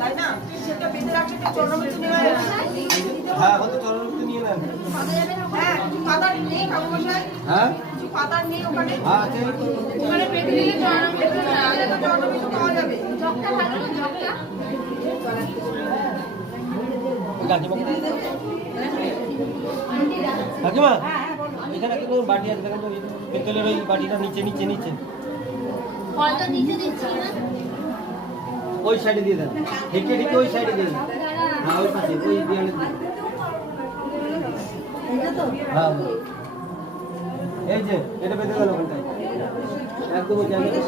তাই না সেটা বেঁধে রাখলে চরণমৃত্যু নেওয়া হ্যাঁ কত চরণমৃত্যু নিয়ে নেন। হ্যাঁ কিছু পাতা নেই ঠাকুরমশাই, হ্যাঁ কিছু পাতা নেই ওখানে, হ্যাঁ ওখানে বেঁধে দিলে চরণমৃত্যু পাওয়া যাবে। কাকিমা এখানে কিন্তু বাটি আছে, দেখেন তো পেতলের ওই বাটিটা নিচে নিচে নিচে ওই সাইডে দিয়ে দেন, ঢেকে ঢেকে ওই সাইডে দিয়ে দেন। হ্যাঁ ওই পাশে ওই দেয়ালে দিয়ে। হ্যাঁ এই যে এটা বেঁধে গেল ওখানটায় একদম ওই জায়গাটা